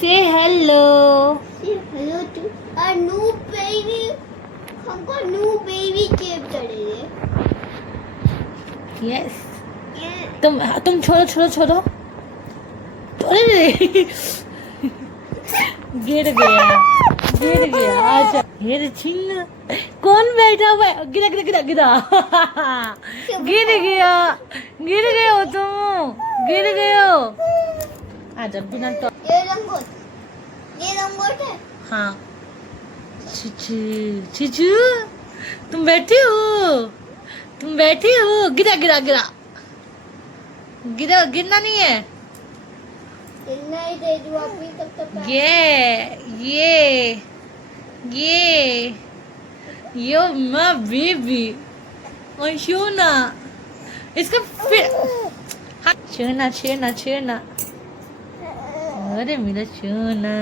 Say hello. Say hello to a new baby. हमको new baby cake करेंगे. Yes. तुम छोड़ो. अरे गिर गया. अच्छा गिर छिन्न. कौन बैठा हुआ है? गिरा. गिर गए हो तुम. गिर गए हो. आजा बिना तो. ये रंगोट है. हाँ. चिचू तुम बैठी हो. गिरा. गिरना नहीं है. नहीं दे दो अपनी तब तक. ये my baby. और शोना इसका फिर छेना. अरे मेरा शोना.